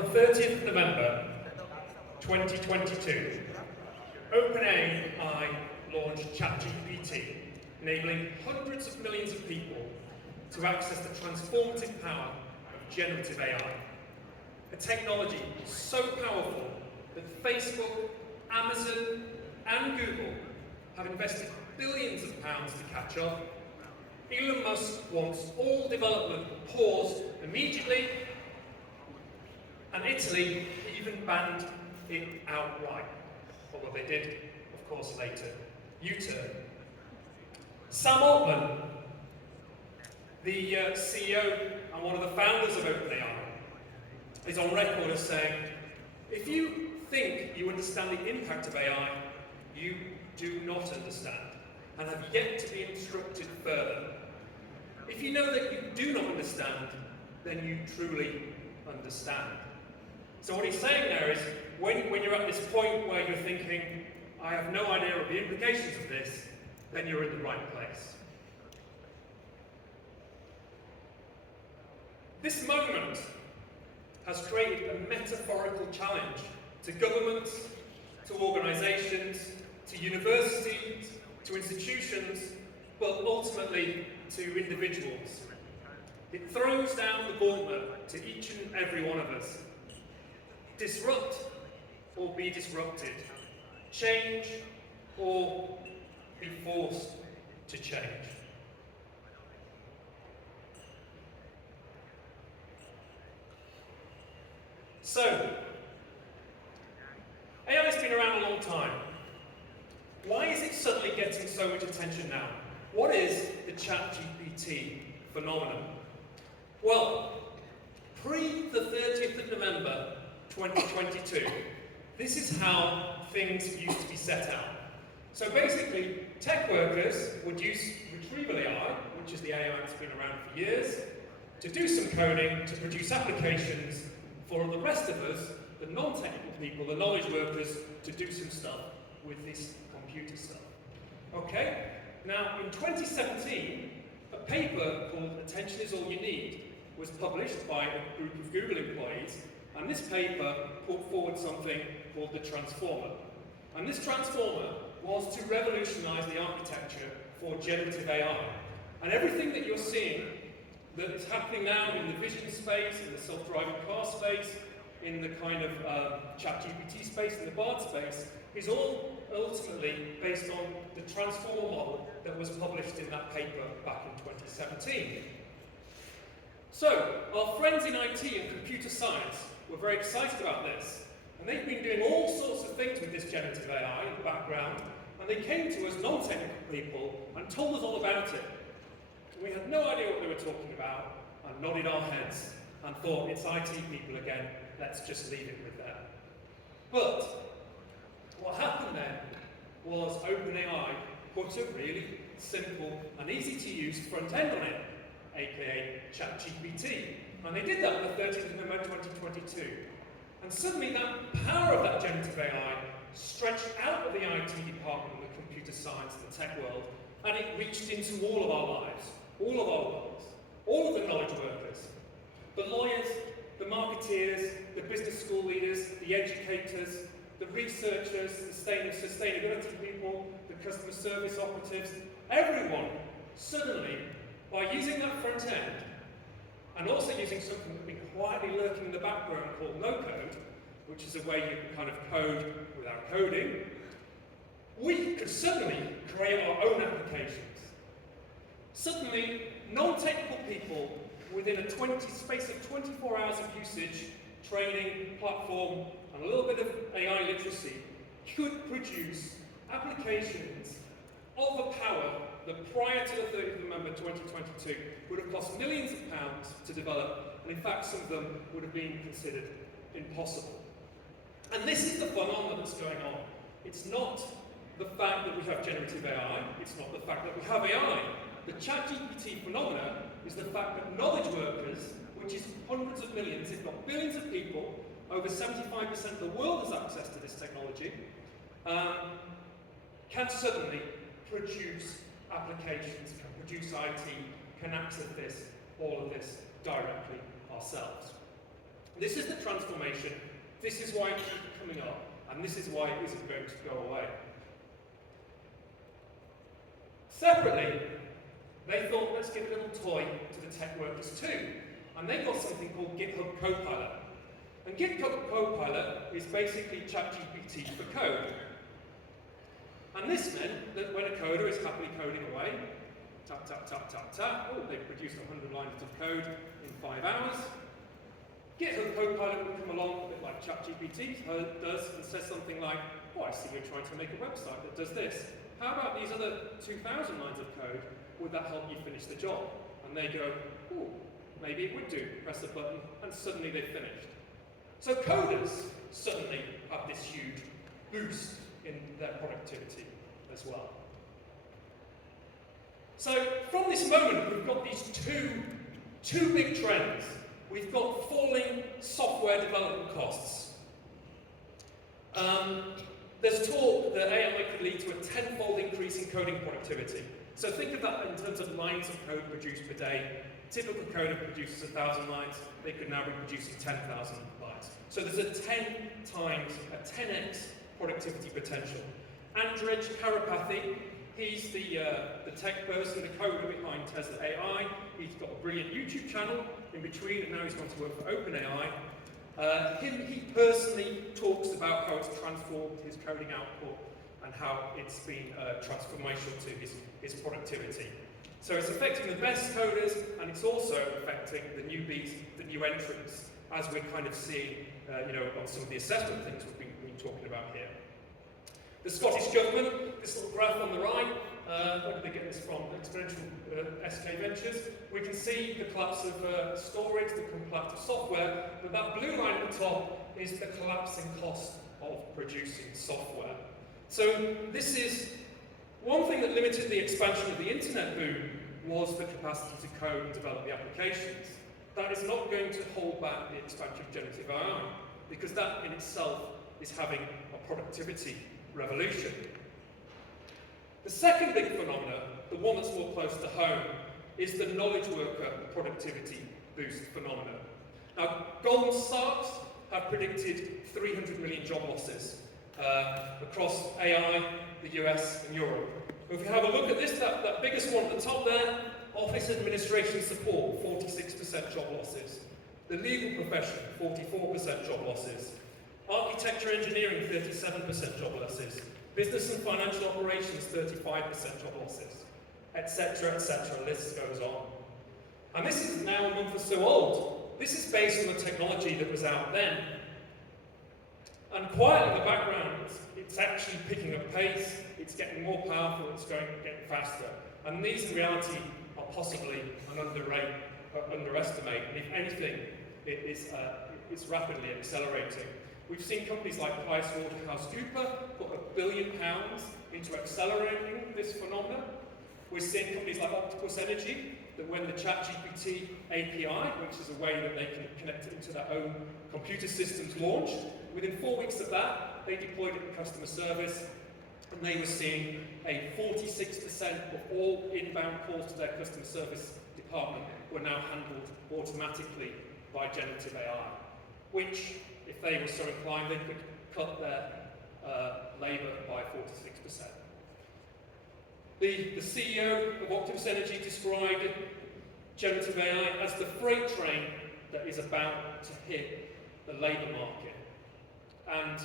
On the 30th of November 2022, OpenAI launched ChatGPT, enabling hundreds of millions of people to access the transformative power of generative AI. A technology so powerful that Facebook, Amazon, and Google have invested billions of pounds to catch up. Elon Musk wants all development paused immediately, and Italy even banned it outright. Although they did, of course, later U-turn. Sam Altman, the CEO and one of the founders of OpenAI, is on record as saying, if you think you understand the impact of AI, you do not understand and have yet to be instructed further. If you know that you do not understand, then you truly understand. So what he's saying there is, when you're at this point where you're thinking, I have no idea of the implications of this, then you're in the right place. This moment has created a metaphorical challenge to governments, to organisations, to universities, to institutions, but ultimately to individuals. It throws down the gauntlet to each and every one of us. Disrupt or be disrupted. Change or be forced to change. So, AI has been around a long time. Why is it suddenly getting so much attention now? What is the ChatGPT phenomenon? Well, pre the 30th of November 2022, this is how things used to be set out. So basically, tech workers would use retrieval AI, which is the AI that's been around for years, to do some coding, to produce applications for the rest of us, the non-technical people, the knowledge workers, to do some stuff with this computer stuff. Okay? Now, in 2017, a paper called Attention is All You Need was published by a group of Google employees, and this paper put forward something called the transformer. And this transformer was to revolutionize the architecture for generative AI. And everything that you're seeing that is happening now in the vision space, in the self-driving car space, in the kind of ChatGPT space, in the Bard space, is all ultimately based on the transformer model that was published in that paper back in 2017. So, our friends in IT and computer science were very excited about this, and they've been doing all sorts of things with this generative AI in the background, and they came to us non-technical people and told us all about it. We had no idea what they were talking about, and nodded our heads and thought, it's IT people again, let's just leave it with them. But what happened then was OpenAI put a really simple and easy to use front end on it, aka ChatGPT. And they did that on the 30th of November 2022. And suddenly that power of that generative AI stretched out of the IT department of the computer science and the tech world, and it reached into all of our lives, all of our worlds, all of the knowledge workers, the lawyers, the marketeers, the business school leaders, the educators, the researchers, the sustainability people, the customer service operatives, everyone suddenly, by using that front end, and also using something that's been quietly lurking in the background called no-code, which is a way you can kind of code without coding, we could suddenly create our own applications. Suddenly, non-technical people, within a space of 24 hours of usage, training, platform, and a little bit of AI literacy, could produce applications of a power that prior to the 30th of November 2022 would have cost millions of pounds to develop, and in fact some of them would have been considered impossible. And this is the phenomenon that's going on. It's not the fact that we have generative AI, it's not the fact that we have AI. The ChatGPT phenomena is the fact that knowledge workers, which is hundreds of millions, if not billions of people, over 75% of the world has access to this technology, can suddenly produce applications, can produce IT, can access this, all of this directly ourselves. This is the transformation, this is why it keeps coming up, and this is why it isn't going to go away. Separately, they thought, let's give a little toy to the tech workers too. And they got something called GitHub Copilot. And GitHub Copilot is basically ChatGPT for code. And this meant that when a coder is happily coding away, tap, tap, tap, tap, tap, oh, they've produced 100 lines of code in 5 hours, GitHub Copilot would come along, a bit like ChatGPT does, and says something like, oh, I see you're trying to make a website that does this. How about these other 2,000 lines of code? Would that help you finish the job? And they go, oh, maybe it would do. Press a button, and suddenly they've finished. So coders suddenly have this huge boost in their productivity as well. So from this moment, we've got these two big trends. We've got falling software development costs. There's talk that AI could lead to a 10-fold increase in coding productivity. So think of that in terms of lines of code produced per day. Typical coder produces 1,000 lines. They could now be producing 10,000 lines. So there's a 10x productivity potential. Andrej Karapathy, he's the tech person, the coder behind Tesla AI. He's got a brilliant YouTube channel in between, and now he's gone to work for OpenAI. He personally talks about how it's transformed his coding output and how it's been transformational to his productivity. So it's affecting the best coders, and it's also affecting the newbies, the new entrants, as we're kind of seeing on some of the assessment things we've been talking about here. The Scottish Government, this little graph on the right, where did they get this from? Exponential SK Ventures. We can see the collapse of storage, the collapse of software, but that blue line at the top is the collapsing cost of producing software. So this is one thing that limited the expansion of the internet boom was the capacity to code and develop the applications. That is not going to hold back the expansion of generative AI, because that in itself is having a productivity revolution. The second big phenomenon, the one that's more close to home, is the knowledge worker productivity boost phenomenon. Now, Goldman Sachs have predicted 300 million job losses across AI, the US, and Europe. If you have a look at this, that biggest one at the top there, office administration support, 46% job losses. The legal profession, 44% job losses. Architecture engineering, 37% job losses. Business and financial operations, 35% job losses, etc., etc. The list goes on. And this is now a month or so old. This is based on the technology that was out then. And quietly in the background, it's actually picking up pace, it's getting more powerful, it's getting faster. And these, in reality, are possibly an underestimate. And if anything, it's rapidly accelerating. We've seen companies like PricewaterhouseCoopers put £1 billion into accelerating this phenomenon. We're seeing companies like Octopus Energy, that when the ChatGPT API, which is a way that they can connect it into their own computer systems, launched, within 4 weeks of that, they deployed it in customer service, and they were seeing a 46% of all inbound calls to their customer service department were now handled automatically by generative AI, which, if they were so inclined, they could cut their labour by 46%. The CEO of Octopus Energy described generative AI as the freight train that is about to hit the labour market. And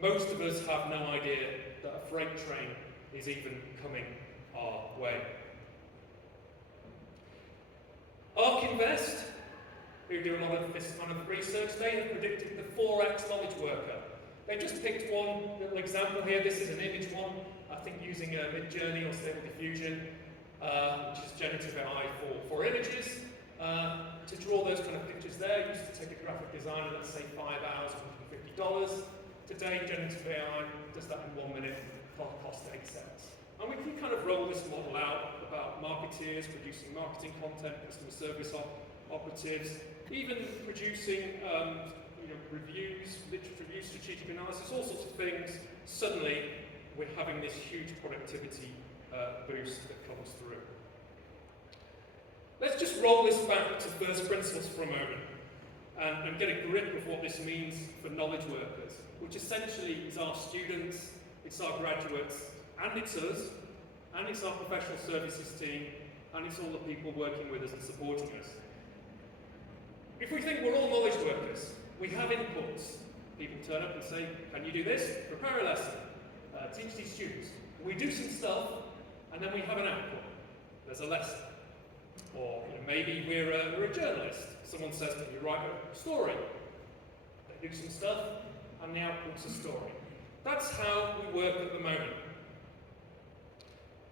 most of us have no idea that a freight train is even coming our way. ARK Invest, who do a lot of this kind of research, they have predicted the 4x knowledge worker. They just picked one little example here. This is an image one, I think using Midjourney or Stable Diffusion, which is generative AI for images. To draw those kind of pictures there, you used to take a graphic designer, let's say 5 hours, $150. Today, generative AI does that in 1 minute, cost 8 cents. And we can kind of roll this model out about marketeers producing marketing content, customer service operatives, even producing reviews, literature reviews, strategic analysis, all sorts of things. Suddenly, we're having this huge productivity boost that comes through. Let's just roll this back to first principles for a moment. and get a grip of what this means for knowledge workers, which essentially is our students, it's our graduates, and it's us, and it's our professional services team, and it's all the people working with us and supporting us. If we think we're all knowledge workers, we have inputs. People turn up and say, can you do this? Prepare a lesson, teach these students. We do some stuff, and then we have an output. There's a lesson. Or maybe we're a journalist. Someone says, can you write a story? They do some stuff, and the output's a story. That's how we work at the moment.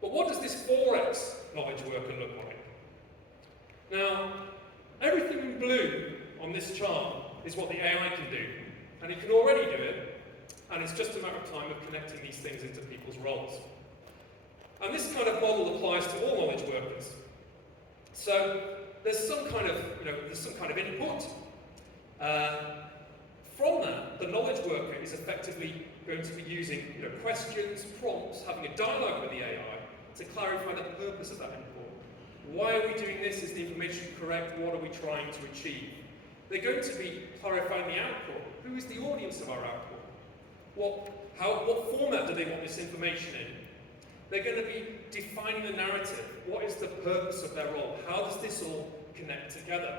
But what does this 4X knowledge worker look like? Now, everything in blue on this chart is what the AI can do. And it can already do it, and it's just a matter of time of connecting these things into people's roles. And this kind of model applies to all knowledge workers. So there's some kind of, input. From that, the knowledge worker is effectively going to be using, questions, prompts, having a dialogue with the AI to clarify the purpose of that input. Why are we doing this? Is the information correct? What are we trying to achieve? They're going to be clarifying the output. Who is the audience of our output? What format do they want this information in? They're going to be defining the narrative. What is the purpose of their role? How does this all connect together?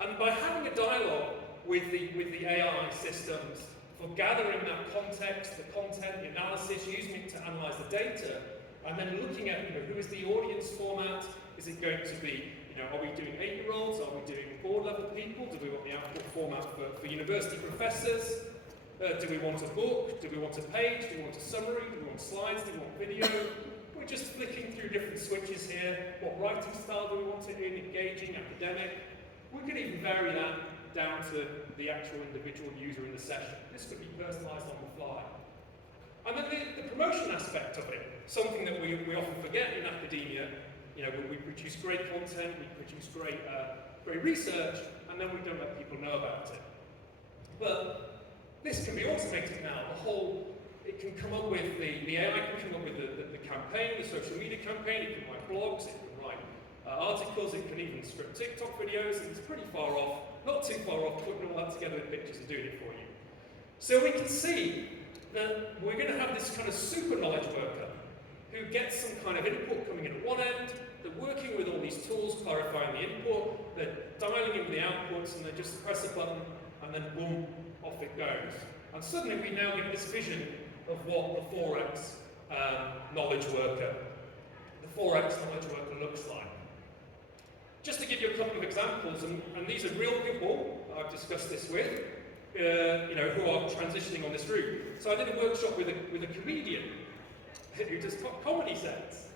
And by having a dialogue with the AI systems for gathering that context, the content, the analysis, using it to analyze the data, and then looking at who is the audience format? Is it going to be, are we doing 8-year-olds? Are we doing board-level people? Do we want the output format for university professors? Do we want a book? Do we want a page? Do we want a summary? Do we want slides? Do we want video? We're just flicking through different switches here. What writing style do we want it in? Engaging, academic? We could even vary that down to the actual individual user in the session. This could be personalised on the fly. And then the promotion aspect of it, something that we often forget in academia. We produce great content, we produce great research, and then we don't let people know about it. But this can be automated now. It can come up with, the AI can come up with the campaign, the social media campaign, it can write blogs, it can write articles, it can even script TikTok videos, and it's pretty far off, not too far off, putting all that together with pictures and doing it for you. So we can see that we're going to have this kind of super knowledge worker who gets some kind of input coming in at one end, they're working with all these tools, clarifying the input, they're dialing in the outputs, and they just press a button, and then boom, off it goes. And suddenly we now get this vision of what the 4X knowledge worker looks like. Just to give you a couple of examples, and these are real people I've discussed this with, who are transitioning on this route. So I did a workshop with a comedian who does comedy sets.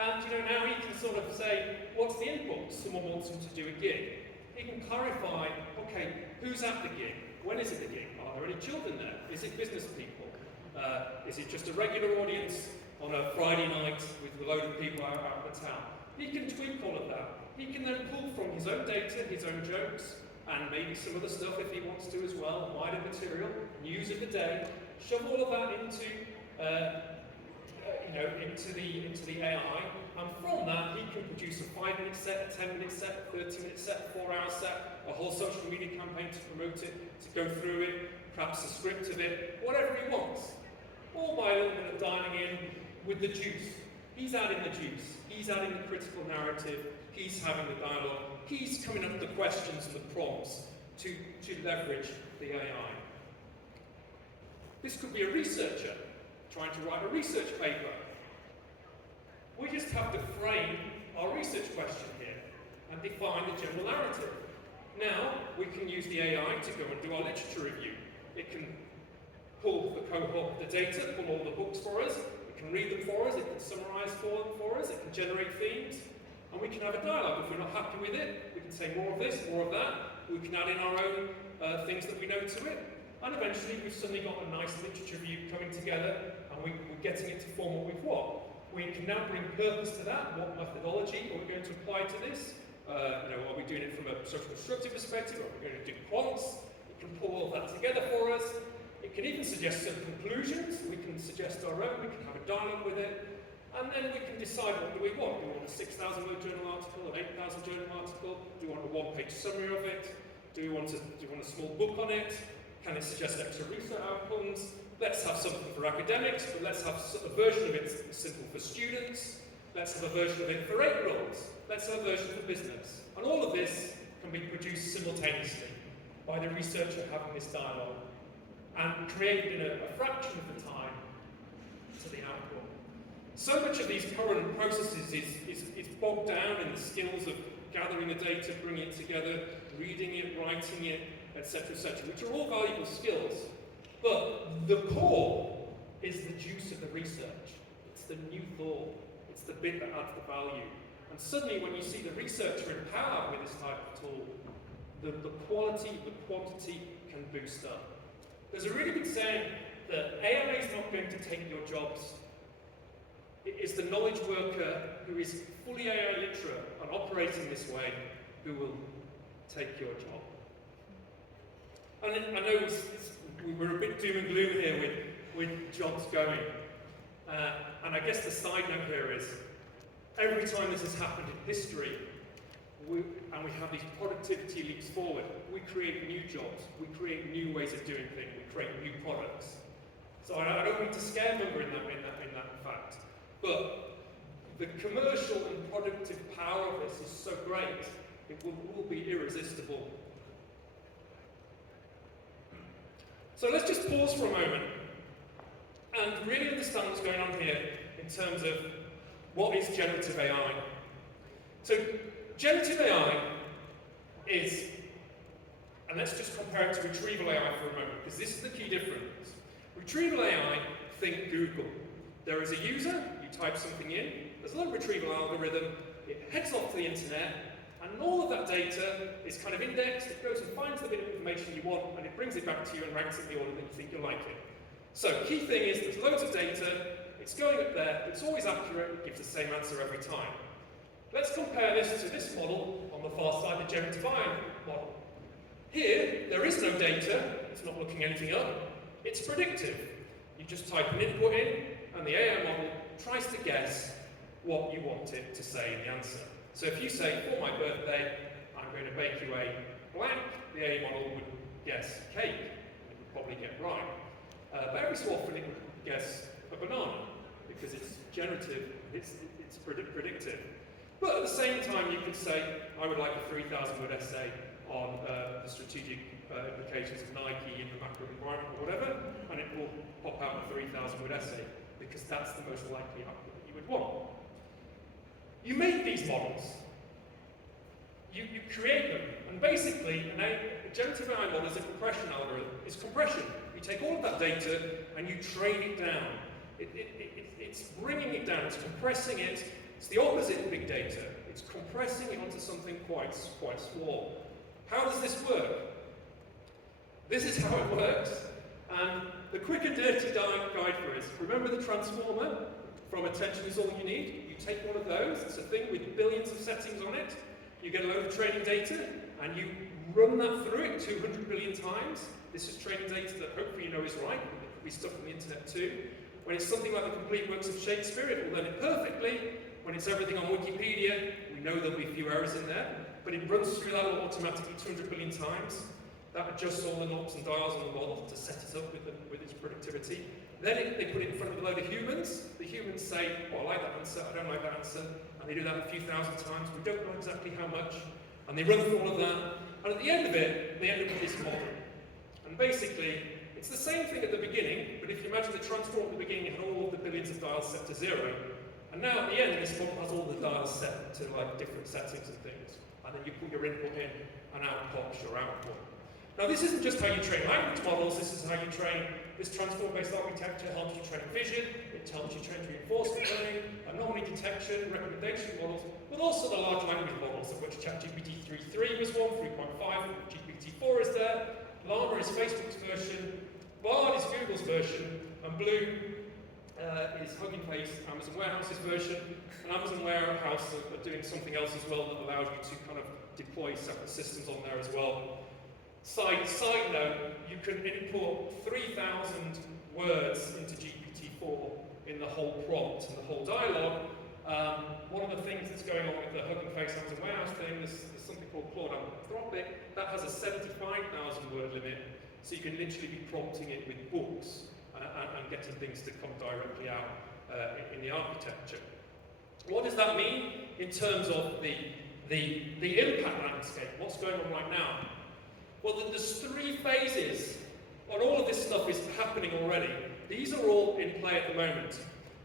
And now he can sort of say, what's the input? Someone wants him to do a gig. He can clarify, okay, who's at the gig? When is it the gig? Are there any children there? Is it business people? Is it just a regular audience on a Friday night with a load of people out in the town? He can tweak all of that. He can then pull from his own data, his own jokes, and maybe some other stuff if he wants to as well, wider material, news of the day, shove all of that into the AI, and from that he can produce a 5-minute set, a 10-minute set, a 30-minute set, a 4-hour set, a whole social media campaign to promote it, to go through it, perhaps a script of it, whatever he wants. All by a little bit of dialing in with the juice. He's adding the juice, he's adding the critical narrative, he's having the dialogue, he's coming up with the questions and the prompts to leverage the AI. This could be a researcher trying to write a research paper. We just have to frame our research question here and define the general narrative. Now, we can use the AI to go and do our literature review. It can pull the cohort, the data, pull all the books for us, it can read them for us, it can summarise for us, it can generate themes, and we can have a dialogue. If we're not happy with it, we can say more of this, more of that, we can add in our own things that we know to it, and eventually we've suddenly got a nice literature review coming together, and we're getting it to form what we've what. We can now bring purpose to that. What methodology are we going to apply to this? Are we doing it from a social constructive perspective? Are we going to do quants? It can pull all of that together for us. It can even suggest some conclusions. We can suggest our own. We can have a dialogue with it. And then we can decide what do we want. Do we want a 6,000 word journal article, an 8,000 journal article? Do we want a 1-page summary of it? Do we want a small book on it? Can it suggest extra research outcomes? Let's have something for academics, but let's have a version of it simple for students. Let's have a version of it for 8-year-olds. Let's have a version for business. And all of this can be produced simultaneously by the researcher having this dialogue and created in a fraction of the time to the output. So much of these current processes is bogged down in the skills of gathering the data, bringing it together, reading it, writing it, etc., which are all valuable skills. But the core is the juice of the research. It's the new thought. It's the bit that adds the value. And suddenly when you see the researcher empowered with this type of tool, the quality, the quantity can boost up. There's a really good saying that AI is not going to take your jobs. It is the knowledge worker who is fully AI literate and operating this way who will take your job. And I know we're a bit doom and gloom here with jobs going. And I guess the side note here is, every time this has happened in history, we have these productivity leaps forward, we create new jobs, we create new ways of doing things, we create new products. So I don't mean to scaremonger in that fact, but the commercial and productive power of this is so great, it will be irresistible. So let's just pause for a moment and really understand what's going on here in terms of what is generative AI. So generative AI is, and let's just compare it to retrieval AI for a moment, because this is the key difference. Retrieval AI, think Google. There is a user, you type something in, there's a little retrieval algorithm, it heads off to the internet, and all of that data is kind of indexed, it goes and finds the bit of information you want, and it brings it back to you and ranks it in the order that you think you like it. So, key thing is there's loads of data, it's going up there, it's always accurate, it gives the same answer every time. Let's compare this to this model on the far side, the generative AI model. Here, there is no data, it's not looking anything up, it's predictive. You just type an input in, and the AI model tries to guess what you want it to say in the answer. So if you say, for my birthday, I'm going to bake you a blank, the AI model would guess cake, it would probably get right. But every so often it would guess a banana, because it's generative, it's predictive. But at the same time you could say, I would like a 3,000-word essay on the strategic implications of Nike in the macro environment or whatever, and it will pop out a 3,000-word essay, because that's the most likely output that you would want. You make these models, you create them, and basically a generative AI model is a compression algorithm. It's compression. You take all of that data and you train it down. It's bringing it down, it's compressing it. It's the opposite of big data. It's compressing it onto something quite small. How does this work? This is how it works. And the quick and dirty guide for us, remember the transformer from attention is all you need? You take one of those, it's a thing with billions of settings on it, you get a load of training data, and you run that through it 200 billion times. This is training data that hopefully you know is right, but it could be stuff on the internet too. When it's something like the complete works of Shakespeare, it will learn it perfectly. When it's everything on Wikipedia, we know there'll be a few errors in there, but it runs through that automatically 200 billion times. That adjusts all the knobs and dials on the model to set it up with its productivity. Then they put it in front of a load of humans. The humans say, well, I like that answer, I don't like that answer, and they do that a few thousand times. We don't know exactly how much, and they run through all of that, and at the end of it, they end up with this model. And basically, it's the same thing at the beginning, but if you imagine the transform at the beginning, it had all of the billions of dials set to 0, and now at the end, this model has all the dials set to like different settings and things, and then you put your input in, and out pops your output. Now this isn't just how you train language models, this is how you train, this transform-based architecture helps you train vision, it helps you train reinforcement learning, anomaly detection, recommendation models, but also the large language models, of which ChatGPT 3.3 was one, 3.5, GPT-4 is there, Llama is Facebook's version, Bard is Google's version, and Blue is Hugging Face, Amazon Warehouse's version, and Amazon Warehouse are doing something else as well that allows you to kind of deploy separate systems on there as well. Side note, you can import 3,000 words into GPT-4 in the whole prompt and the whole dialogue. One of the things that's going on with the Hugging Face Amazon Warehouse thing is something called Claude Anthropic that has a 75,000 word limit, so you can literally be prompting it with books and getting things to come directly out in the architecture. What does that mean in terms of the impact landscape? What's going on right now? Well, there's 3 phases, and all of this stuff is happening already. These are all in play at the moment.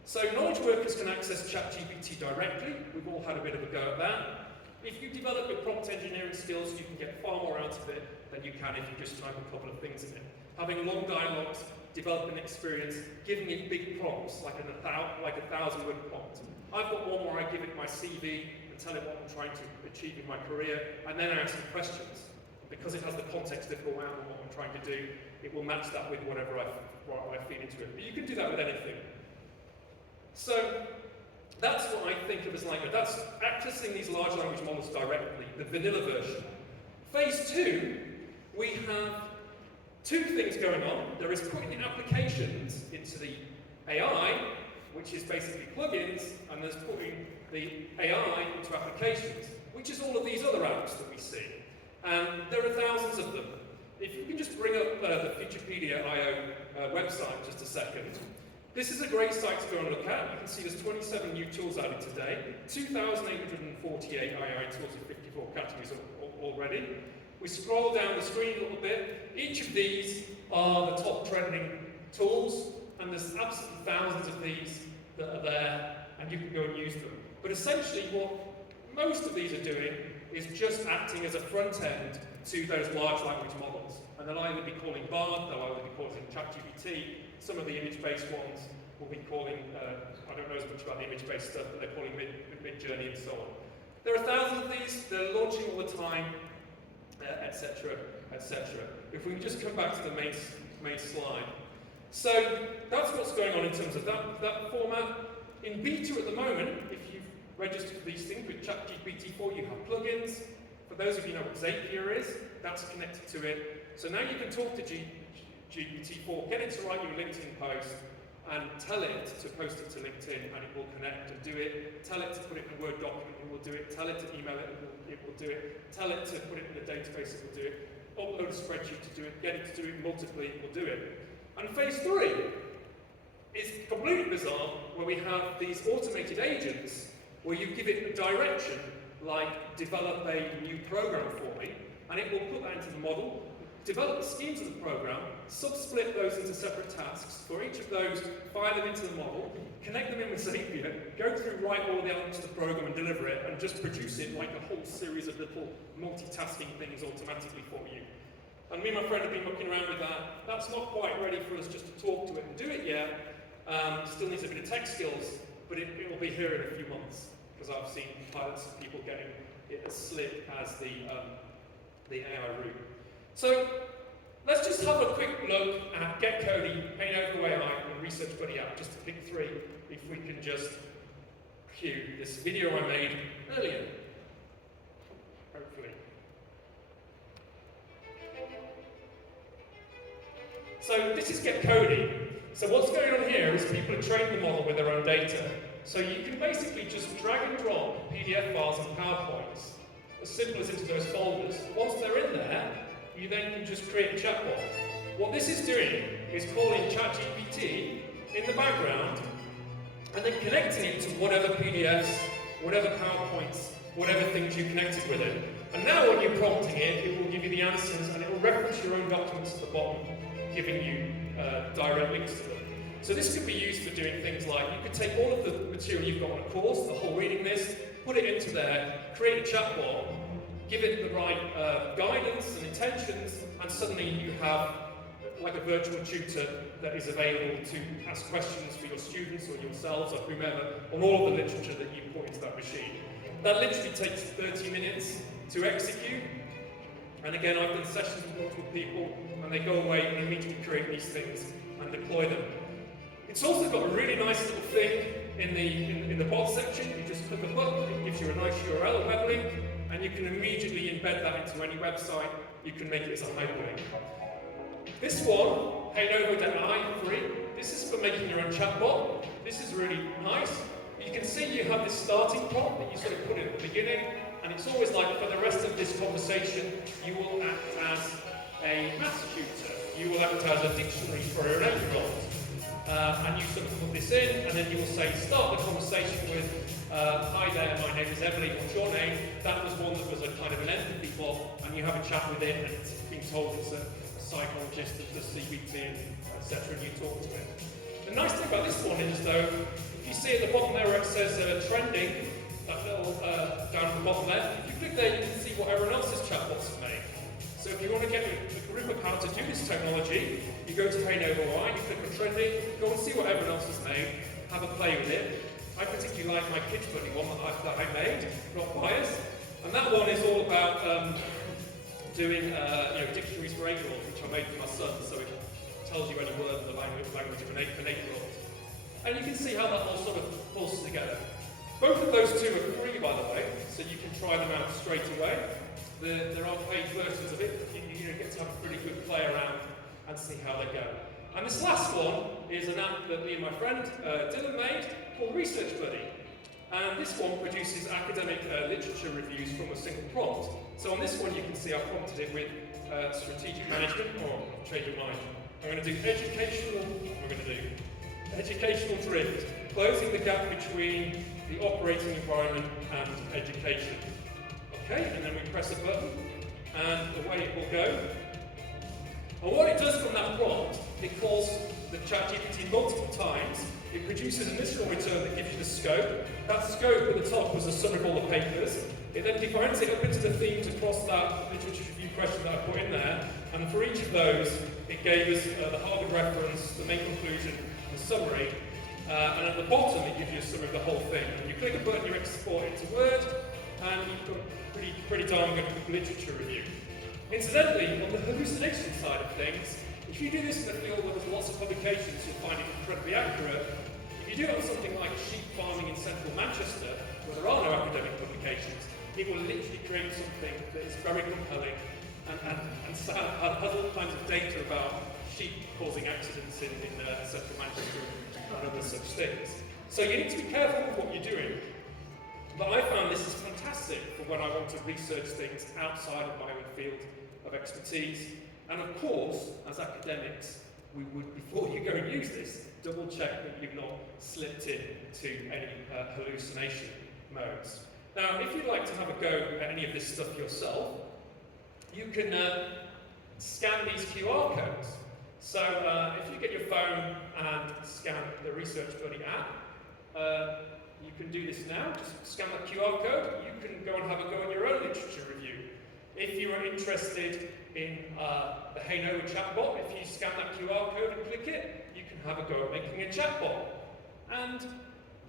So knowledge workers can access ChatGPT directly. We've all had a bit of a go at that. If you develop your prompt engineering skills, you can get far more out of it than you can if you just type a couple of things in it. Having long dialogues, developing experience, giving it big prompts, like a 1,000-word prompt. I've got one where I give it my CV and tell it what I'm trying to achieve in my career, and then I ask it questions. Because it has the context of what I'm trying to do, it will match that with whatever I feed into it. But you can do that with anything. So that's what I think of as language. That's accessing these large language models directly, the vanilla version. Phase 2, we have 2 things going on. There is putting in applications into the AI, which is basically plugins, and there's putting the AI into applications, which is all of these other apps that we see. And there are thousands of them. If you can just bring up the Futurepedia.io website just a second. This is a great site to go and look at. You can see there's 27 new tools added today, 2,848 AI tools in 54 categories already. We scroll down the screen a little bit. Each of these are the top trending tools, and there's absolutely thousands of these that are there, and you can go and use them. But essentially what most of these are doing is just acting as a front end to those large language models. And they'll either be calling Bard, they'll either be calling ChatGPT, some of the image-based ones will be calling, I don't know as much about the image-based stuff, but they're calling Mid-Journey and so on. There are thousands of these, they're launching all the time, etc., etc. If we can just come back to the main slide. So that's what's going on in terms of that format. In B2 at the moment, if you've registered for these things with ChatGPT-4, you have plugins. For those of you who know what Zapier is, that's connected to it. So now you can talk to GPT-4, get it to write you a LinkedIn post, and tell it to post it to LinkedIn, and it will connect and do it. Tell it to put it in a Word document, it will do it. Tell it to email it, it will do it. Tell it to put it in a database, it will do it. Upload a spreadsheet to do it. Get it to do it multiply, it will do it. And phase 3 is completely bizarre, where we have these automated agents, where you give it a direction, like develop a new program for me, and it will put that into the model, develop the schemes of the program, sub-split those into separate tasks. For each of those, fire them into the model, connect them in with Zapier, go through, write all the elements of the program and deliver it, and just produce it like a whole series of little multitasking things automatically for you. And me and my friend have been looking around with that. That's not quite ready for us just to talk to it and do it yet. Still needs a bit of tech skills, but it will be here in a few months, because I've seen pilots of people getting it as slick as the AI route. So let's just have a quick look at Get Cody, Paint Over AI, and Research Buddy app, just to pick 3, if we can just cue this video I made earlier. Hopefully. So this is Get Cody. So what's going on here is people have trained the model with their own data. So you can basically just drag and drop PDF files and PowerPoints, as simple as into those folders. Once they're in there, you then can just create a chatbot. What this is doing is calling ChatGPT in the background and then connecting it to whatever PDFs, whatever PowerPoints, whatever things you connected with it. And now when you're prompting it, it will give you the answers and it will reference your own documents at the bottom, giving you direct links to them. So this could be used for doing things like, you could take all of the material you've got on a course, the whole reading list, put it into there, create a chatbot, give it the right guidance and intentions, and suddenly you have like a virtual tutor that is available to ask questions for your students or yourselves or whomever on all of the literature that you put into that machine. That literally takes 30 minutes to execute. And again, I've done sessions with multiple people, and they go away and immediately create these things and deploy them. It's also got a really nice little thing in the bot section. You just click a button, it gives you a nice URL, a web link, and you can immediately embed that into any website. You can make it as a hyperlink. This one, Painover.ai free, this is for making your own chatbot. This is really nice. You can see you have this starting prompt that you sort of put in at the beginning, And it's always like, for the rest of this conversation, you will act as a maths tutor. You will act as a dictionary for an 8-year-old. And you sort of put this in, and then you will say, start the conversation with, hi there, my name is Emily, what's your name? That was one that was a kind of an empathy bot, and you have a chat with it, and it's being told it's a psychologist of the CBT, etc., and you talk to it. The nice thing about this one is, though, if you see at the bottom there where it says trending, that little down at the bottom left, if you click there, you can see what everyone else's chatbots have made. So if you want to get a grip of how to do this technology, you go to Hey Nova Y, you click on trending, go and see what everyone else has made, have a play with it. I particularly like my Kids Buddy one that I made, not biased, and that one is all about doing dictionaries for 8-year-olds, which I made for my son, so it tells you any word in the language of an 8-year-old. And you can see how that all sort of pulls together. Both of those two are free, by the way, so you can try them out straight away. There are paid versions of it, but you get to have a pretty good play around and see how they go. And this last one is an app that me and my friend Dylan made called Research Buddy. And this one produces academic literature reviews from a single prompt. So on this one you can see I prompted it with strategic management, or I'll change your mind. I'm going to do educational drift, closing the gap between the operating environment and education. Okay, and then we press a button, and away it will go. And what it does from that prompt, it calls the ChatGPT multiple times. It produces an initial return that gives you the scope. That scope at the top was a summary of all the papers. It then defines it up into the themes across that literature review question that I put in there. And for each of those, it gave us the Harvard reference, the main conclusion, the summary. And at the bottom, it gives you a summary of the whole thing. And you click a button, you export it to Word, and you've got pretty darn good literature review. Incidentally, on the hallucination side of things, if you do this in a field where there's lots of publications, you'll find it incredibly accurate. If you do it on something like sheep farming in central Manchester, where there are no academic publications, it will literally create something that is very compelling and has all kinds of data about sheep causing accidents in central Manchester and other such things. So you need to be careful with what you're doing. But I found this is fantastic for when I want to research things outside of my own field of expertise. And of course, as academics, we would, before you go and use this, double check that you've not slipped into any hallucination modes. Now, if you'd like to have a go at any of this stuff yourself, you can scan these QR codes. So if you get your phone and scan the Research Buddy app, you can do this now. Just scan that QR code. You can go and have a go at your own literature review. If you are interested in the Hey Nova chatbot, if you scan that QR code and click it, you can have a go at making a chatbot. And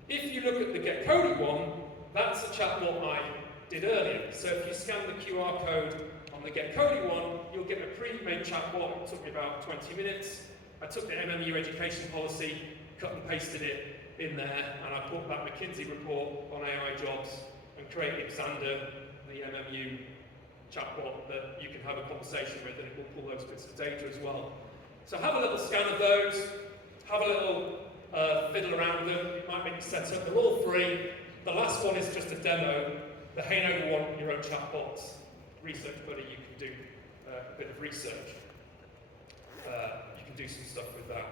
if you look at the Get Coding one, that's a chatbot I did earlier. So if you scan the QR code on the Get Coding one, you'll get a pre-made chatbot. It took me about 20 minutes. I took the MMU education policy, cut and pasted it in there, and I put that McKinsey report on AI jobs and created Xander, the MMU chatbot that you can have a conversation with, and it will pull those bits of data as well. So have a little scan of those, have a little fiddle around with them. It might make you set up. They're all free. The last one is just a demo. The Hey Nova one, your own chatbots. Research Buddy, you can do a bit of research. You can do some stuff with that.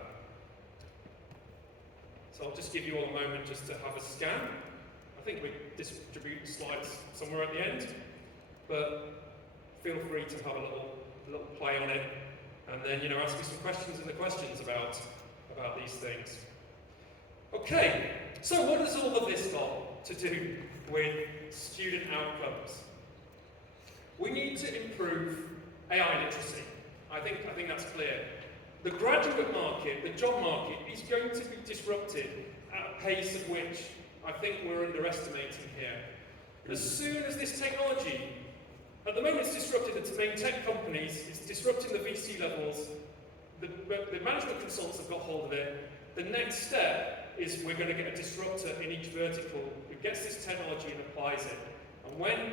So I'll just give you all a moment just to have a scan. I think we distribute the slides somewhere at the end, but feel free to have a little play on it, and then ask me some questions in the questions about these things. Okay, so what has all of this got to do with student outcomes? We need to improve AI literacy. I think that's clear. The graduate market, the job market, is going to be disrupted at a pace at which I think we're underestimating here. As soon as this technology, at the moment it's disrupted the main tech companies, it's disrupting the VC levels, the management consultants have got hold of it. The next step is we're going to get a disruptor in each vertical who gets this technology and applies it. And when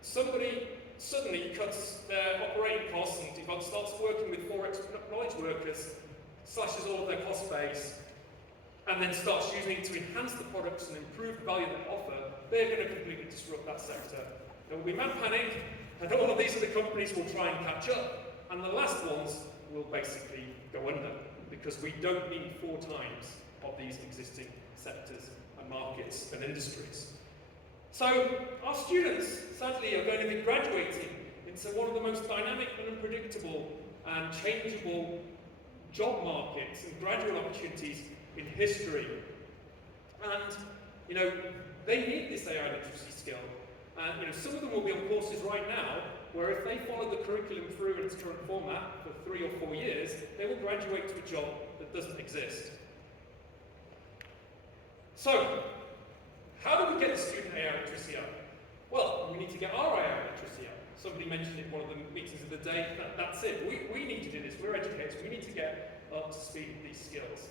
somebody suddenly cuts their operating costs and starts working with Forex knowledge workers, slashes all of their cost base, and then starts using it to enhance the products and improve the value they offer, they're going to completely disrupt that sector. There will be mad panic, and all of these other companies will try and catch up, and the last ones will basically go under, because we don't need 4 times of these existing sectors and markets and industries. So our students, sadly, are going to be graduating into one of the most dynamic and unpredictable and changeable job markets and graduate opportunities in history. And, they need this AI literacy skill. And, some of them will be on courses right now, where if they follow the curriculum through in its current format for 3 or 4 years, they will graduate to a job that doesn't exist. So, how do we get the student AI literacy up? Well, we need to get our AI literacy up. Somebody mentioned it in one of the meetings of the day. That's it. We need to do this. We're educators. We need to get up to speed with these skills.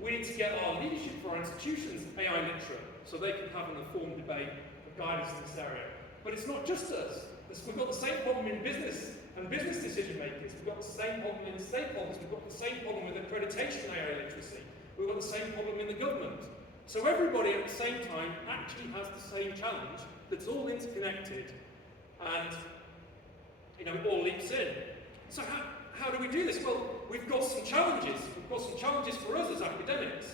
We need to get our leadership for our institutions AI literate, so they can have an informed debate and guidance in this area. But it's not just us. We've got the same problem in business and business decision makers. We've got the same problem in stakeholders. We've got the same problem with accreditation AI literacy. We've got the same problem in the government. So everybody at the same time actually has the same challenge that's all interconnected and, all leaps in. So how do we do this? Well, we've got some challenges. We've got some challenges for us as academics.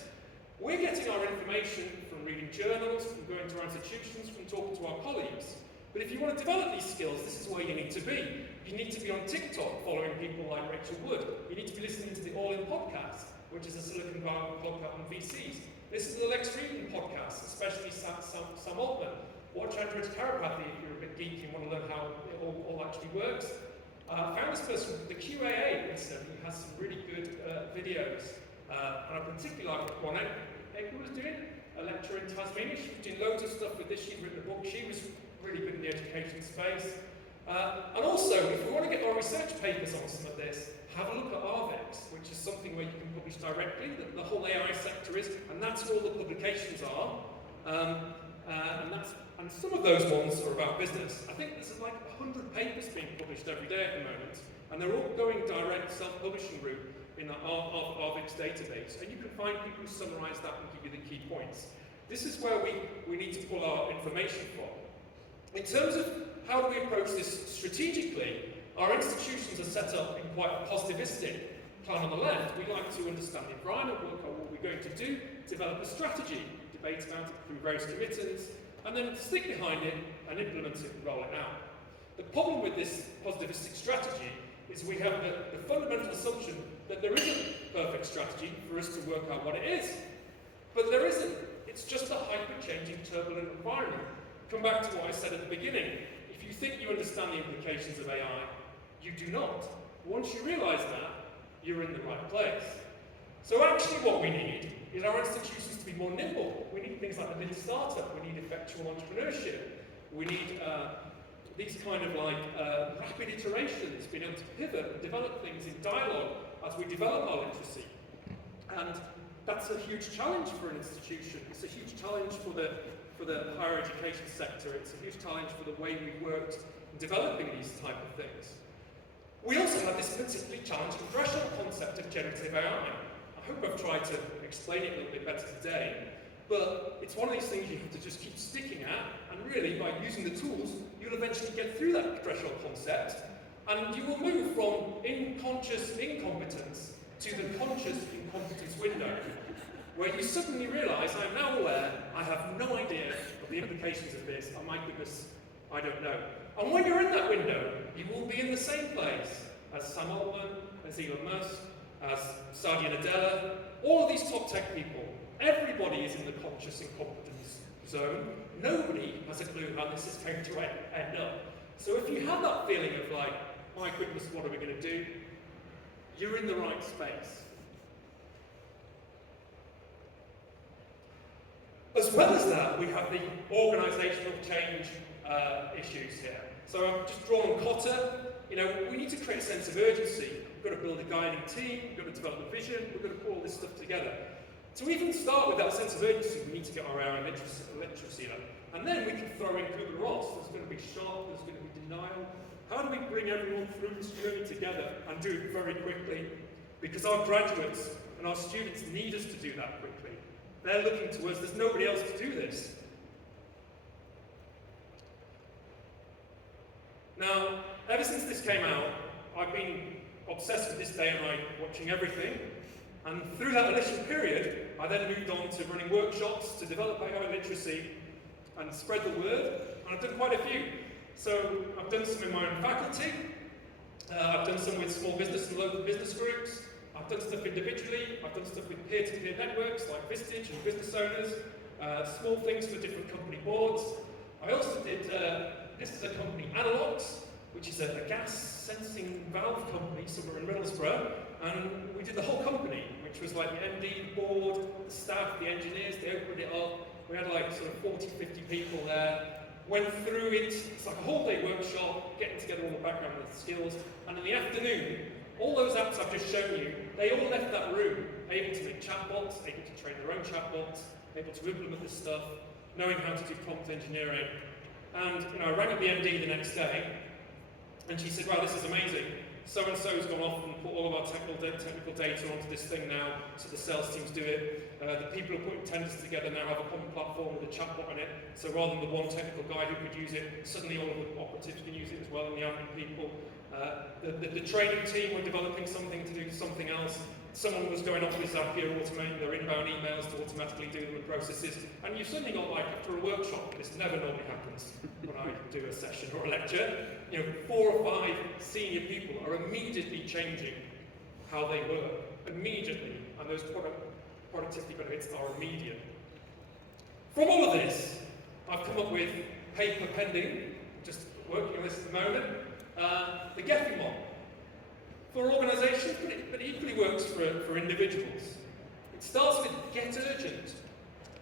We're getting our information from reading journals, from going to our institutions, from talking to our colleagues. But if you want to develop these skills, this is where you need to be. You need to be on TikTok following people like Rachel Wood. You need to be listening to the All In podcast, which is a Silicon Valley podcast on VCs. This is the Lex Friedman podcast, especially Sam Altman. Watch Andrew's Chiropathy if you're a bit geeky and want to learn how it all actually works. I found this person, the QAA, recently, who has some really good videos. And I particularly like one Edgar was doing, a lecturer in Tasmania. She was doing loads of stuff with this. She'd written a book. She was really good in the education space. And also, if we want to get our research papers on some of this, have a look at ARVEX, which is something where you can publish directly. The whole AI sector is, and that's where all the publications are. And some of those ones are about business. I think there's like 100 papers being published every day at the moment, and they're all going direct self-publishing route in the ARVEX database. And you can find people who summarise that and give you the key points. This is where we need to pull our information from. In terms of how do we approach this strategically, our institutions are set up in quite a positivistic plan on the left. We like to understand the environment, work out what we're going to do, develop a strategy, debate about it through various committees, and then stick behind it and implement it and roll it out. The problem with this positivistic strategy is we have the fundamental assumption that there isn't a perfect strategy for us to work out what it is. But there isn't. It's just a hyper-changing, turbulent environment. Come back to what I said at the beginning. If you think you understand the implications of AI, you do not. Once you realise that, you're in the right place. So actually what we need is our institutions to be more nimble. We need things like the lean startup. We need effectual entrepreneurship. We need these kind of rapid iterations, being able to pivot and develop things in dialogue as we develop our literacy. And that's a huge challenge for an institution. It's a huge challenge for the higher education sector. It's a huge challenge for the way we've worked in developing these type of things. We also have this particularly challenging threshold concept of generative AI. I hope I've tried to explain it a little bit better today, but it's one of these things you have to just keep sticking at, and really, by using the tools, you'll eventually get through that threshold concept, and you will move from unconscious incompetence to the conscious incompetence window, where you suddenly realise, I'm now aware, I have no idea of the implications of this, oh my goodness, I don't know. And when you're in that window, you will be in the same place as Sam Altman, as Elon Musk, as Satya Nadella, all of these top tech people. Everybody is in the conscious incompetence zone. Nobody has a clue how this is going to end up. So if you have that feeling of like, my goodness, what are we going to do? You're in the right space. As well as that, we have the organisational change issues here. So I've just drawn Cotter. We need to create a sense of urgency. We've got to build a guiding team, we've got to develop a vision, we've got to put all this stuff together. To even start with that sense of urgency, we need to get our own literacy up. And then we can throw in Kubler-Ross. There's going to be shock, there's going to be denial. How do we bring everyone through this journey together and do it very quickly? Because our graduates and our students need us to do that quickly. They're looking to us, there's nobody else to do this. Now, ever since this came out, I've been obsessed with this day and night, watching everything. And through that initial period, I then moved on to running workshops to develop AI literacy and spread the word. And I've done quite a few. So I've done some in my own faculty. I've done some with small business and local business groups. I've done stuff individually. I've done stuff with peer-to-peer networks like Vistage and business owners. Small things for different company boards. I also did, this is a company, Analogs, which is a gas sensing valve company somewhere in Middlesbrough. And we did the whole company, which was like the MD, the board, the staff, the engineers. They opened it up. We had like sort of 40, 50 people there. Went through it. It's like a whole day workshop, getting together all the background and the skills. And in the afternoon, all those apps I've just shown you, they all left that room able to make chatbots, able to train their own chatbots, able to implement this stuff, knowing how to do prompt engineering. And I rang up the MD the next day, and she said, wow, this is amazing. So-and-so's gone off and put all of our technical data onto this thing now, so the sales teams do it. The people who are putting tenders together now have a common platform with a chatbot on it, so rather than the one technical guy who could use it, suddenly all of the operatives can use it as well, and the admin people. The training team were developing something to do something else. Someone was going off with Zapier, automating their inbound emails to automatically do the processes. And you've suddenly got, like, after a workshop, this never normally happens when I do a session or a lecture, 4 or 5 senior people are immediately changing how they work. Immediately. And those productivity benefits are immediate. From all of this, I've come up with paper pending, just working on this at the moment, the Gephi model. For organisations, but it equally works for individuals. It starts with get urgent,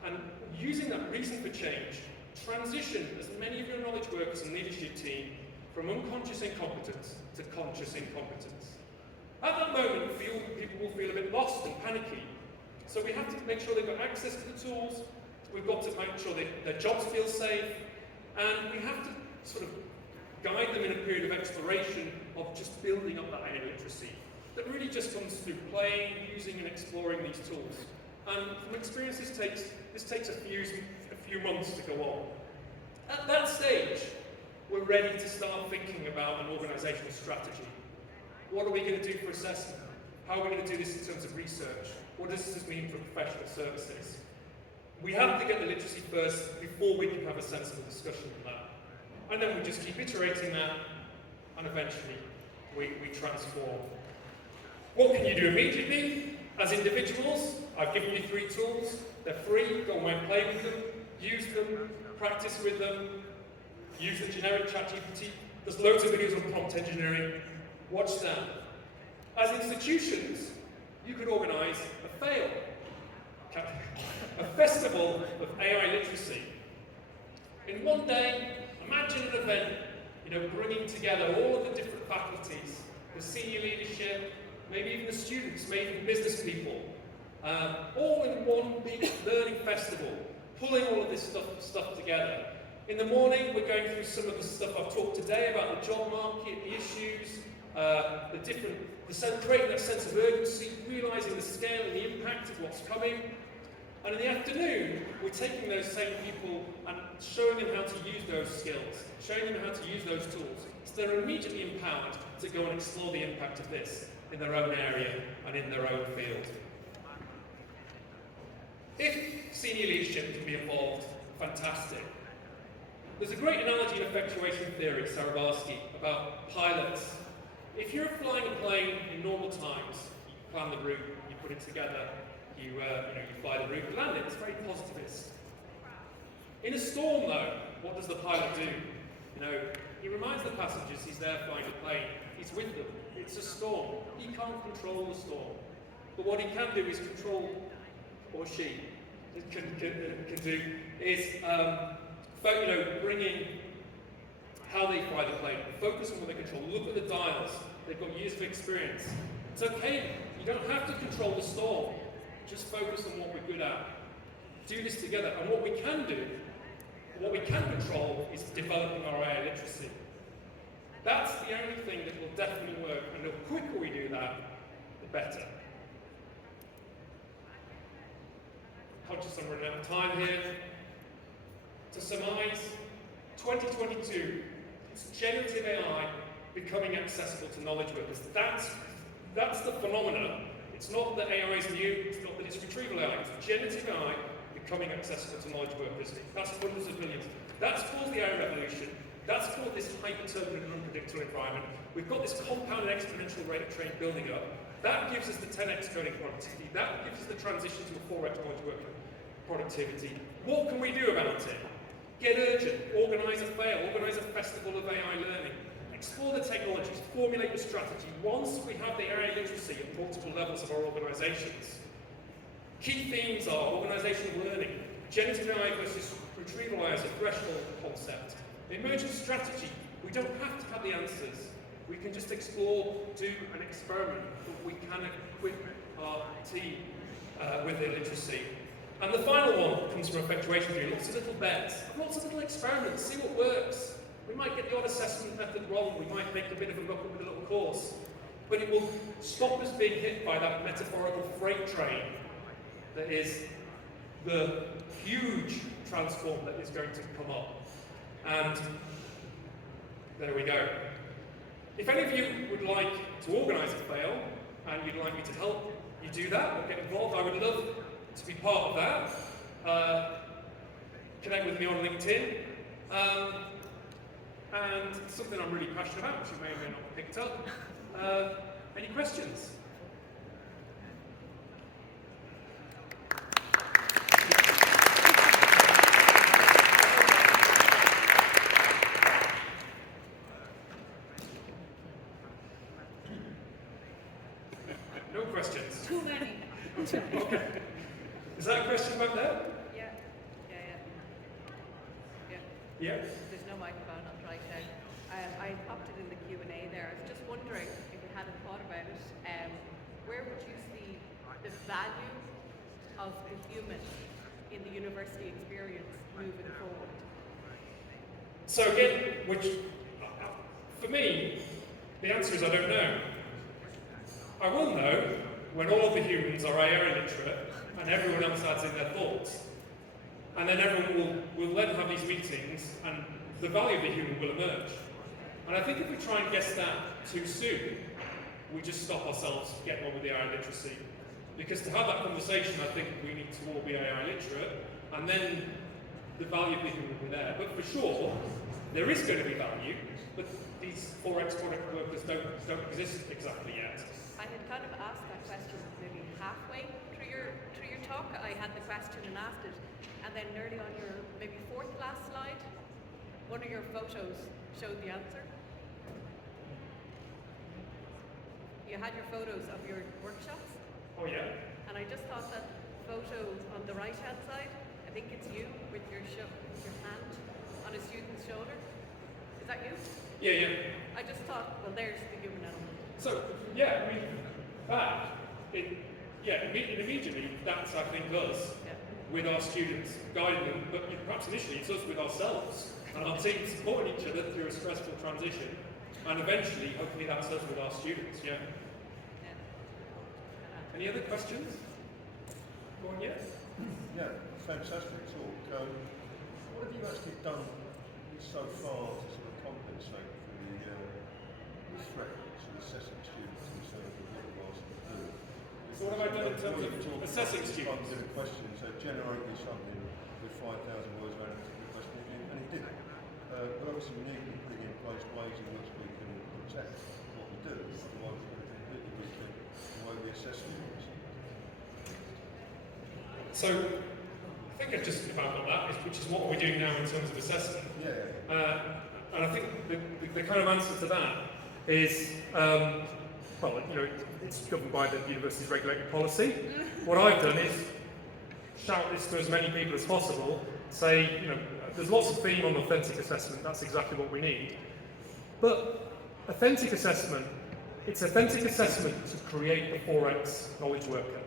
and using that reason for change, transition as many of your knowledge workers and leadership team from unconscious incompetence to conscious incompetence. At that moment, people will feel a bit lost and panicky. So we have to make sure they've got access to the tools, we've got to make sure that their jobs feel safe, and we have to sort of guide them in a period of exploration of just building up that AI literacy that really just comes through playing, using and exploring these tools. And from experience, this takes a few months to go on. At that stage, we're ready to start thinking about an organisational strategy. What are we going to do for assessment? How are we going to do this in terms of research? What does this mean for professional services? We have to get the literacy first before we can have a sensible discussion on that. And then we just keep iterating that, and eventually we transform. What can you do immediately? As individuals, I've given you 3 tools. They're free. Go away and play with them, use them, practice with them, use the generic ChatGPT. There's loads of videos on prompt engineering. Watch them. As institutions, you could organise a fail, a festival of AI literacy. In one day, imagine an event, bringing together all of the different faculties, the senior leadership, maybe even the students, maybe even business people, all in one big learning festival, pulling all of this stuff together. In the morning, we're going through some of the stuff I've talked today about the job market, the issues, creating that sense of urgency, realising the scale and the impact of what's coming. And in the afternoon, we're taking those same people and showing them how to use those skills, showing them how to use those tools, so they're immediately empowered to go and explore the impact of this in their own area and in their own field. If senior leadership can be involved, fantastic. There's a great analogy in effectuation theory, Sarabarsky, about pilots. If you're flying a plane in normal times, you plan the route, you put it together, you fly the route, you land it. It's very positivist. In a storm, though, what does the pilot do? He reminds the passengers he's there flying the plane. He's with them. It's a storm. He can't control the storm. But what he can do is control, or she can do, is bring in how they fly the plane, focus on what they control, look at the dials. They've got years of experience. It's okay. You don't have to control the storm. Just focus on what we're good at. Do this together. And what we can do, what we can control, is developing our AI literacy. That's the only thing that will definitely work. And the quicker we do that, the better. Conscious I'm running out of time here. To surmise, 2022 It's generative AI becoming accessible to knowledge workers. That's the phenomena. It's not that AI is new, it's not that it's retrieval AI, it's generative AI becoming accessible to knowledge workers. That's hundreds of millions. That's caused the AI revolution. That's caused this hyper-turbulent and unpredictable environment. We've got this compound and exponential rate of train building up. That gives us the 10x coding productivity. That gives us the transition to a 4x knowledge worker productivity. What can we do about it? Get urgent, organise a fail, organise a festival of AI learning, explore the technologies, formulate the strategy. Once we have the AI literacy at multiple levels of our organisations, key themes are organisational learning, generative AI versus retrieval AI as a threshold concept. The emergent strategy, we don't have to have the answers. We can just explore, do an experiment, but we can equip our team with their literacy. And the final one comes from effectuation theory, lots of little bets, lots of little experiments, see what works. We might get the odd assessment method wrong, we might make a bit of a muck up with a little course, but it will stop us being hit by that metaphorical freight train that is the huge transform that is going to come up. And there we go. If any of you would like to organise a fail, and you'd like me to help you do that, or get involved, I would love to be part of that. Connect with me on LinkedIn. And something I'm really passionate about, which you may or may not have picked up. Any questions? No questions? Too many. Okay. Is that a question back there? Yeah. Yeah. There's no microphone, I'll try to. I popped it in the Q&A there. I was just wondering if you hadn't thought about it, where would you see the value of the human in the university experience moving forward? So again, for me, the answer is I don't know. I will know when all of the humans are AI literate and everyone else adds in their thoughts. And then everyone will then have these meetings and the value of the human will emerge. And I think if we try and guess that too soon, we just stop ourselves getting on with the AI literacy. Because to have that conversation, I think we need to all be AI literate, and then the value of the human will be there. But for sure, there is going to be value, but these 4x product workers don't exist exactly yet. I had kind of asked that question maybe halfway through your talk. I had the question and asked it, and then nearly on your maybe fourth last slide, one of your photos showed the answer. You had your photos of your workshops. Oh yeah? And I just thought that photo on the right hand side, I think it's you with your hand on a student's shoulder. Is that you? Yeah. I just thought, well, there's the human element. So, yeah, I mean, immediately, that's, I think, us with our students, guiding them, but perhaps initially it's us with ourselves and our team supporting each other through a stressful transition, and eventually, hopefully, that's us with our students, yeah. Any other questions? Go on, yeah? Yeah, fantastic talk. What have you actually done so far to sort of compensate for the threat to assessing students in terms of what you're asked to do? So what have I done in terms of assessing students? I did a question, so generate me something with 5,000 words around a particular question, and it did. But obviously we need to be putting in place ways in which we can protect what we do, otherwise we're going to completely rethink the way we assess students. So, I think I've just about got that, which is what we're doing now in terms of assessment. Yeah. And I think the kind of answer to that is, it's governed by the university's regulatory policy. What I've done is shout this to as many people as possible, say, there's lots of theme on authentic assessment, that's exactly what we need. But authentic assessment, it's authentic assessment to create the 4x knowledge worker.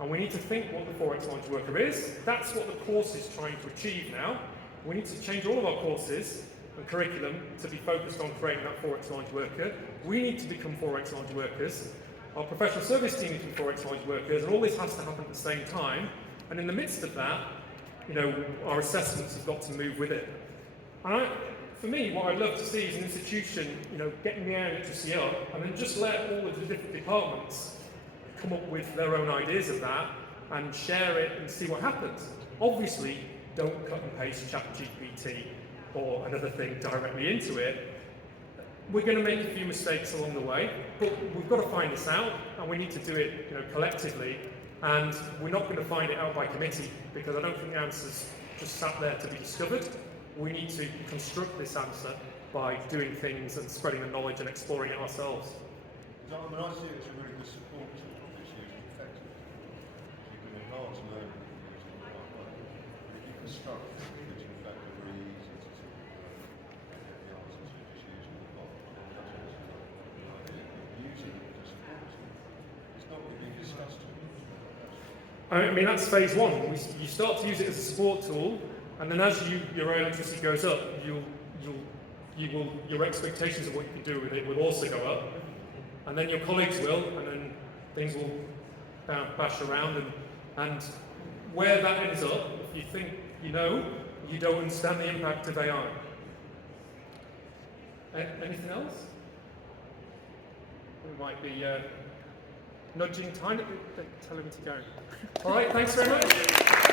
And we need to think what the 4x knowledge worker is. That's what the course is trying to achieve now. We need to change all of our courses and curriculum to be focused on creating that 4x knowledge worker. We need to become 4x knowledge workers. Our professional service team need to be 4x knowledge workers, and all this has to happen at the same time. And in the midst of that, our assessments have got to move with it. And for me, what I'd love to see is an institution, getting the air literacy up, and then just let all of the different departments come up with their own ideas of that and share it and see what happens. Obviously, don't cut and paste ChatGPT or another thing directly into it. We're going to make a few mistakes along the way, but we've got to find this out, and we need to do it, collectively. And we're not going to find it out by committee, because I don't think the answer's just sat there to be discovered. We need to construct this answer by doing things and spreading the knowledge and exploring it ourselves. I see it as a really good support tool if it's used effectively. You can enhance learning if you use it in the right way. But if you construct things which in fact are very easy to get the answers, you're just using the bot. Using it as a support tool. It's not going to be discussed too much. I mean, that's phase one. You start to use it as a support tool, and then as your own literacy goes up, your expectations of what you can do with it will also go up, and then your colleagues will, and then things will bash around, and where that ends up, if you think you don't understand the impact of AI. Anything else? We might be nudging time, tell him to go. All right, thanks very much.